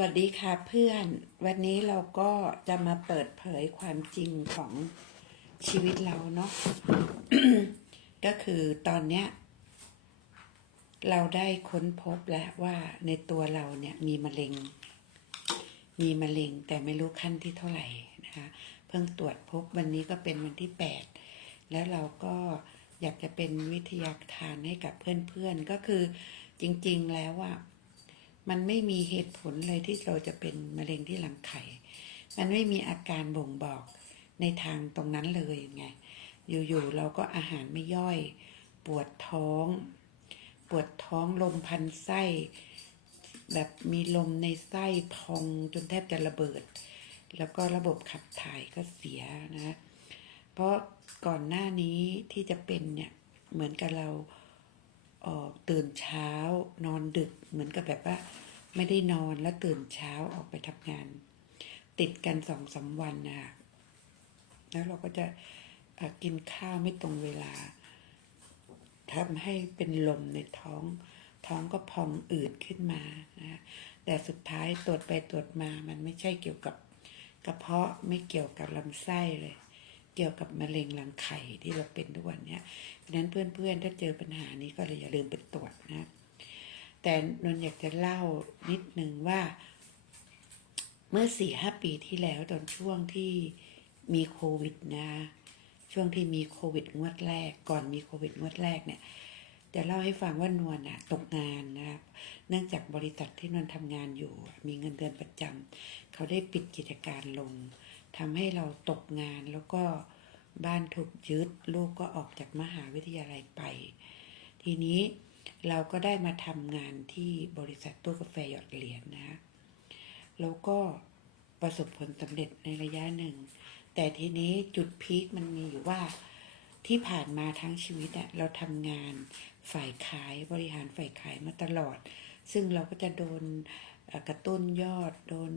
วัสดีค่ะเพื่อน วันนี้เราก็จะมาเปิดเผยความจริงของชีวิตเราเนาะก็คือตอนเนี้ย เราได้ค้นพบแล้วว่าในตัวเราเนี่ยมีมะเร็ง มีมะเร็งแต่ไม่รู้ขั้นที่เท่าไหร่นะคะเพิ่งตรวจพบวันนี้ก็เป็นวันที่แปดแล้วเราก็อยากจะเป็นวิทยาทานให้กับเพื่อนๆก็คือจริง ๆ แล้วว่า มันไม่มีเหตุผลเลยที่เราจะเป็นมะเร็งที่หลังไข่ มันไม่มีอาการบ่งบอกในทางตรงนั้นเลยไง อยู่ๆเราก็อาหารไม่ย่อย ปวดท้อง ปวดท้องลมพันไส้ แบบมีลมในไส้พองจนแทบจะระเบิด แล้วก็ระบบขับถ่ายก็เสียนะ เพราะก่อนหน้านี้ที่จะเป็นเนี่ยเหมือนกับเรา ออกตื่นเช้านอนดึกเหมือนกับแบบว่า ไม่ได้นอนแล้วตื่นเช้าออกไปทำงาน ติดกันสองสามวันนะคะแล้วเราก็จะกินข้าวไม่ตรงเวลาทำให้เป็นลมในท้อง ท้องก็พองอืดขึ้นมานะแต่สุดท้ายตรวจไปตรวจมามันไม่ใช่เกี่ยวกับกระเพาะไม่เกี่ยวกับลำไส้เลย เกี่ยวกับมะเร็งรังไข่ที่เราเป็นทุกวันเนี้ยเพราะนั้นเพื่อนๆ ถ้าเจอปัญหานี้ก็เลยอย่าลืมไปตรวจนะ แต่นนอยากจะเล่านิดนึงว่า เมื่อสี่ห้าปีที่แล้วตอนช่วงที่มีโควิดนะ ช่วงที่มีโควิดงวดแรก ก่อนมีโควิดงวดแรกเนี่ยจะเล่าให้ฟังว่านวลน่ะตกงานนะครับ เนื่องจากบริษัทที่นวลทำงานอยู่ มีเงินเดือนประจำเขาได้ปิดกิจการลง ทำให้เราตกงานแล้วก็บ้านถูกยึดลูกก็ออกจากมหาวิทยาลัยไป ทีนี้เราก็ได้มาทำงานที่บริษัทตู้กาแฟหยอดเหรียญนะแล้วก็ประสบผลสำเร็จในระยะหนึ่ง แต่ทีนี้จุดพีคมันมีอยู่ว่าที่ผ่านมาทั้งชีวิตอะเราทำงานฝ่ายขายบริหารฝ่ายขายมาตลอด ซึ่งเราก็จะโดน กระตุ้นยอดโดน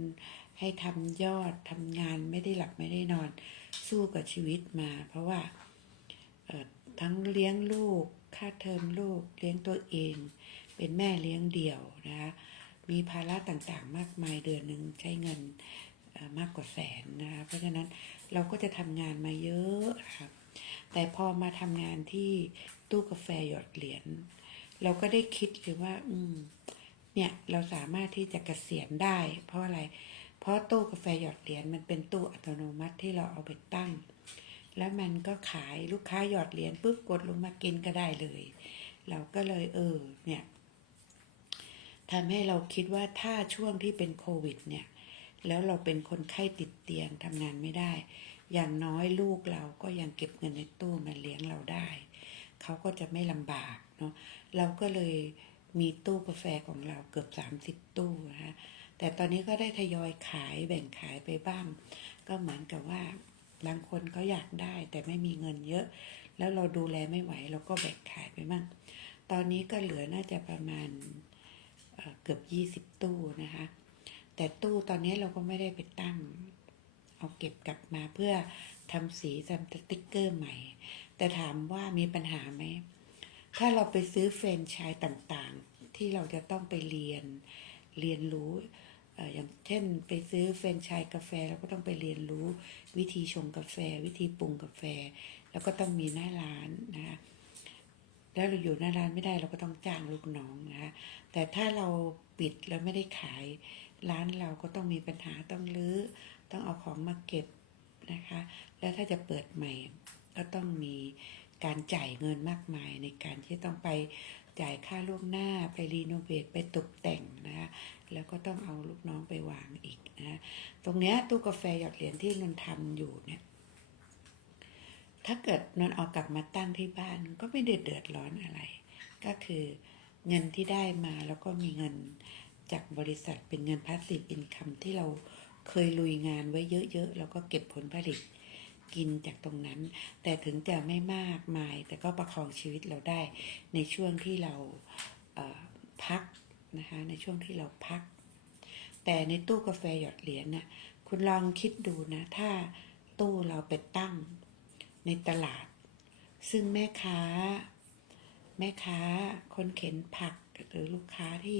ให้ทำยอดทำงานไม่ได้หลับไม่ได้นอน สู้กับชีวิตมา เพราะว่าทั้งเลี้ยงลูก ค่าเทอมลูก เลี้ยงตัวเอง เป็นแม่เลี้ยงเดี่ยวนะคะมีภาระต่างๆ มากมายเดือนหนึ่งใช้เงินมากกว่าแสนนะคะเพราะฉะนั้นเราก็จะทำงานมาเยอะครับแต่พอมาทำงานที่ตู้กาแฟหยอดเหรียญเราก็ได้คิดเลยว่า อืม เนี่ยเราสามารถที่จะเกษียณได้ เพราะอะไร เพราะตู้กาแฟหยอดเหรียญมันเป็นตู้อัตโนมัติที่เราเอาไปตั้ง แล้วมันก็ขายลูกค้าหยอดเหรียญปุ๊บกดลงมากินก็ได้เลย เราก็เลยเออเนี่ยทำให้เราคิดว่าถ้าช่วงที่เป็นโควิดเนี่ย แล้วเราเป็นคนไข้ติดเตียงทำงานไม่ได้ อย่างน้อยลูกเราก็ยังเก็บเงินในตู้มาเลี้ยงเราได้ เขาก็จะไม่ลำบากเนาะเราก็เลย มีตู้กาแฟของเราเกือบสามสิบตู้นะคะแต่ตอนนี้ก็ได้ทยอยขายแบ่งขายไปบ้าง ก็เหมือนกับว่าบางคนเขาอยากได้แต่ไม่มีเงินเยอะ แล้วเราดูแลไม่ไหวเราก็แบ่งขายไปบ้าง ตอนนี้ก็เหลือน่าจะประมาณเเกือบยี่สิบตู้นะคะ แต่ตู้ตอนนี้เราก็ไม่ได้ไปตั้ง เอาเก็บกลับมาเพื่อทำสีทำสติ๊กเกอร์ใหม่ แต่ถามว่ามีปัญหาไหม ถ้าเราไปซื้อแฟรนไชส์ต่างๆ ที่เราจะต้องไปเรียนเรียนรู้เอ่ออย่างเช่นไปซื้อแฟรนไชส์กาแฟเราก็ต้องไปเรียนรู้วิธีชงกาแฟ วิธีปรุงกาแฟ แล้วก็ต้องมีหน้าร้านนะคะแล้วเราอยู่หน้าร้านไม่ได้เราก็ต้องจ้างลูกน้องนะคะแต่ถ้าเราปิดแล้วไม่ได้ขาย ร้านเราก็ต้องมีปัญหาต้องรื้อ ต้องเอาของมาเก็บนะคะ แล้วถ้าจะเปิดใหม่ก็ต้องมี การจ่ายเงินมากมายในการที่ต้องไปจ่ายค่าล่วงหน้าไปรีโนเวทไปตกแต่งนะคะแล้วก็ต้องเอาลูกน้องไปวางอีกนะตรงเนี้ยตู้กาแฟหยอดเหรียญที่นนทำอยู่เนี่ยถ้าเกิดนนเอากลับมาตั้งที่บ้านก็ไม่ได้เดือดร้อนอะไร ก็คือเงินที่ได้มาแล้วก็มีเงินจากบริษัทเป็นเงินพาสซีฟอินคัมที่เราเคยลุยงานไว้เยอะๆ แล้วก็เก็บผลผลิต กินจากตรงนั้น แต่ถึงจะไม่มากมาย แต่ก็ประคองชีวิตเราได้ ในช่วงที่เราเพักนะคะในช่วงที่เราพัก แต่ในตู้กาแฟหยอดเหรียญน่ะคุณลองคิดดูนะ ถ้าตู้เราไปตั้งในตลาด ซึ่งแม่ค้า แม่ค้าคนเข็นผักหรือลูกค้าที่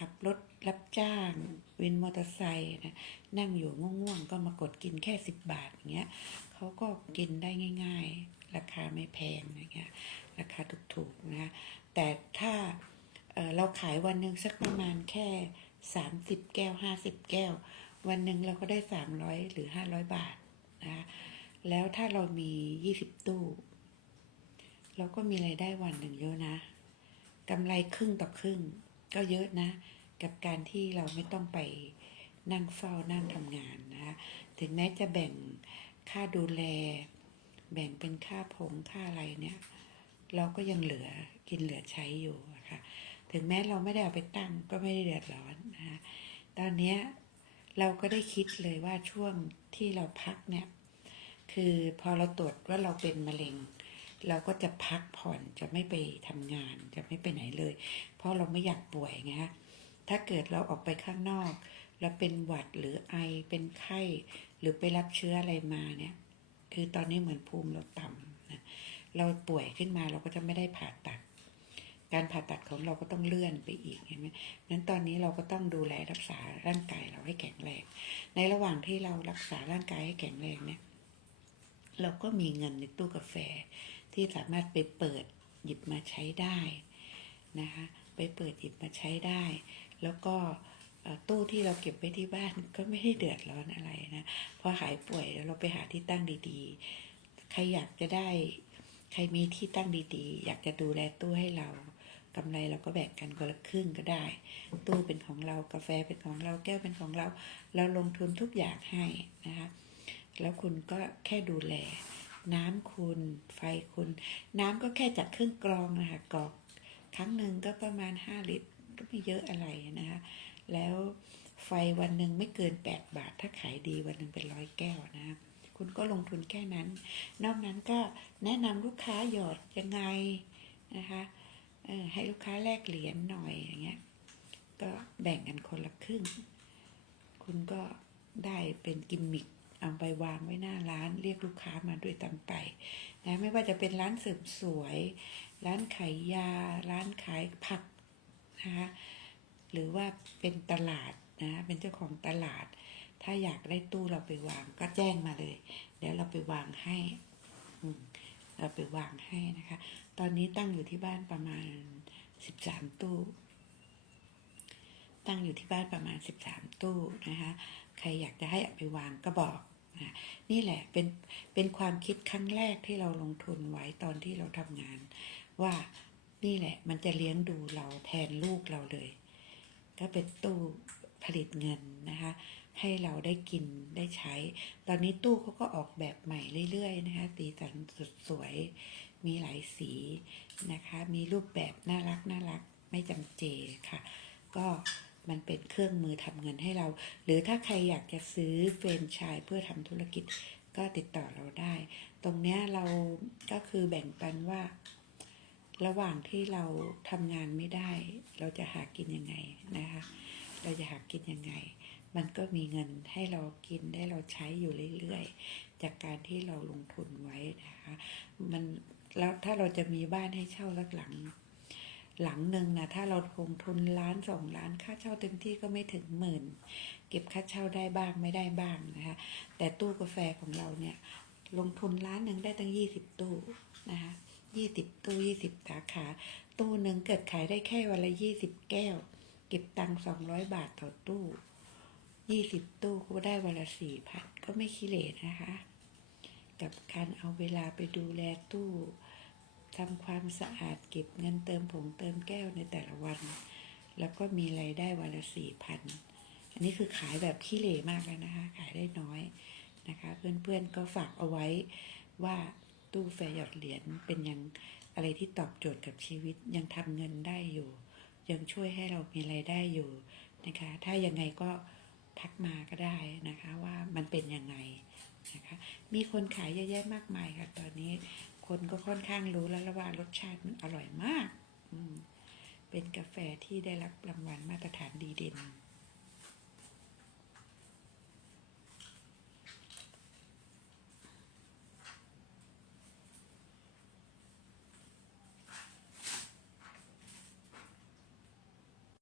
ขับรถรับจ้างวินมอเตอร์ไซค์นะนั่งอยู่ง่วงๆ ก็มากดกินแค่สิบบาทอย่างเงี้ยเขาก็กินได้ง่าย ๆ ราคาไม่แพงอย่างเงี้ยราคาถูกๆนะแต่ถ้าเเราขายวันหนึ่งสักประมาณแค่สามสิบแก้วห้าสิบแก้ว วันหนึ่งเราก็ได้สามร้อยหรือห้าร้อยบาทนะแล้วถ้าเรามียี่สิบตู้เราก็มีไรายได้วันหนึ่งเยอะนะกำไรครึ่งต่อครึ่ง ก็เยอะนะ กับการที่เราไม่ต้องไปนั่งเฝ้านั่งทำงานนะคะถึงแม้จะแบ่งค่าดูแล แบ่งเป็นค่าผงค่าอะไรเนี่ย เราก็ยังเหลือกินเหลือใช้อยู่อะค่ะถึงแม้เราไม่ได้เอาไปตั้งก็ไม่ได้เดือดร้อนนะคะตอนนี้เราก็ได้คิดเลยว่าช่วงที่เราพักเนี่ย คือพอเราตรวจว่าเราเป็นมะเร็ง เราก็จะพักผ่อนจะไม่ไปทำงานจะไม่ไปไหนเลย เพราะเราไม่อยากป่วยไงฮะถ้าเกิดเราออกไปข้างนอก แล้วเป็นหวัดหรือไอเป็นไข้ หรือไปรับเชื้ออะไรมาเนี่ย คือตอนนี้เหมือนภูมิเราต่ำนะเราป่วยขึ้นมาเราก็จะไม่ได้ผ่าตัด การผ่าตัดของเราก็ต้องเลื่อนไปอีกเห็นไหมนั้นตอนนี้เราก็ต้องดูแลรักษาร่างกายเราให้แข็งแรง ในระหว่างที่เรารักษาร่างกายให้แข็งแรงเนี่ย เราก็มีเงินในตู้กาแฟ ที่สามารถไปเปิดหยิบมาใช้ได้นะคะไปเปิดหยิบมาใช้ได้ แล้วก็ตู้ที่เราเก็บไว้ที่บ้านก็ไม่ได้เดือดร้อนอะไรนะพอหายป่วยแล้วเราไปหาที่ตั้งดีๆ ใครอยากจะได้ ใครมีที่ตั้งดีๆ อยากจะดูแลตู้ให้เรากำไรเราก็แบ่งกันคนละครึ่งก็ได้ ตู้เป็นของเรากาแฟเป็นของเราแก้วเป็นของเรา เราลงทุนทุกอย่างให้นะคะแล้วคุณก็แค่ดูแล น้ำคุณ ไฟคุณ น้ำก็แค่จัดเครื่องกรองนะคะกรอกครั้งหนึ่งก็ประมาณ 5 ลิตร ก็ไม่เยอะอะไรนะคะ แล้วไฟวันหนึ่งไม่เกิน 8 บาท ถ้าขายดีวันหนึ่งเป็นร้อยแก้วนะคะคุณก็ลงทุนแค่นั้น นอกนั้นก็แนะนำลูกค้าหยอดยังไงนะคะให้ลูกค้าแลกเหรียญหน่อยอย่างเงี้ย ก็แบ่งกันคนละครึ่ง คุณก็ได้เป็นกิมมิค เอาไปวางไว้หน้าร้านเรียกลูกค้ามาด้วยตามไปนะไม่ว่าจะเป็นร้านเสริมสวย ร้านขายยา ร้านขายผักนะคะหรือว่าเป็นตลาดนะเป็นเจ้าของตลาด ถ้าอยากได้ตู้เราไปวางก็แจ้งมาเลย เดี๋ยวเราไปวางให้เราไปวางให้นะคะ ตอนนี้ตั้งอยู่ที่บ้านประมาณสิบสามตู้ ตั้งอยู่ที่บ้านประมาณ13ตู้นะคะ ใครอยากจะให้เอาไปวางก็บอกนะนี่แหละเป็นเป็นความคิดครั้งแรกที่เราลงทุนไว้ตอนที่เราทำงาน ว่านี่แหละมันจะเลี้ยงดูเราแทนลูกเราเลย ก็เป็นตู้ผลิตเงินนะคะ ให้เราได้กินได้ใช้ ตอนนี้ตู้เขาก็ออกแบบใหม่เรื่อยๆนะคะสีสันสุดสวย มีหลายสีนะคะ มีรูปแบบน่ารักน่ารักไม่จำเจค่ะ ก็ มันเป็นเครื่องมือทำเงินให้เรา หรือถ้าใครอยากจะซื้อเฟรนชส์เพื่อทำธุรกิจก็ติดต่อเราได้ ตรงเนี้ยเราก็คือแบ่งปันว่า ระหว่างที่เราทำงานไม่ได้ เราจะหากินยังไงนะคะ เราจะหากินยังไง มันก็มีเงินให้เรากินได้เราใช้อยู่เรื่อยๆ จากการที่เราลงทุนไว้นะคะ มันแล้วถ้าเราจะมีบ้านให้เช่าสักหลัง หลังหนึ่งนะถ้าเราลงทุนล้านสองล้านค่าเช่าเต็มที่ก็ไม่ถึงหมื่น เก็บค่าเช่าได้บ้างไม่ได้บ้างนะคะแต่ตู้กาแฟของเราเนี่ยลงทุนล้านหนึ่งได้ตั้งยี่สิบตู้นะคะยี่สิบตู้ยี่สิบสาขา ตู้หนึ่งเกิดขายได้แค่วันละยี่สิบแก้ว เก็บตังสองร้อยบาทต่อตู้ยี่สิบตู้ก็ได้วันละสี่พันก็ไม่ขี้เหร่นะคะ กับการเอาเวลาไปดูแลตู้ำความสะอาดเก็บเงินเติมผงเติมแก้วในแต่ละวัน แล้วก็มีรายได้วันละสี่พันอันนี้คือขายแบบขี้เหร่มากแล้วนะคะ ขายได้น้อยนะคะ เพื่อนๆก็ฝากเอาไว้ว่าตู้แฟร์หยอดเหรียญเป็นยังอะไรที่ตอบโจทย์กับชีวิตยังทำเงินได้อยู่ ยังช่วยให้เรามีรายได้อยู่นะคะ ถ้ายังไงก็ทักมาก็ได้นะคะว่ามันเป็นยังไงนะคะ มีคนขายเยอะแยะมากมายค่ะตอนนี้ คนก็ค่อนข้างรู้แล้วละว่ารสชาติมันอร่อยมากมเป็นกาแฟที่ได้รับรางวัลมาตรฐานดีเด่น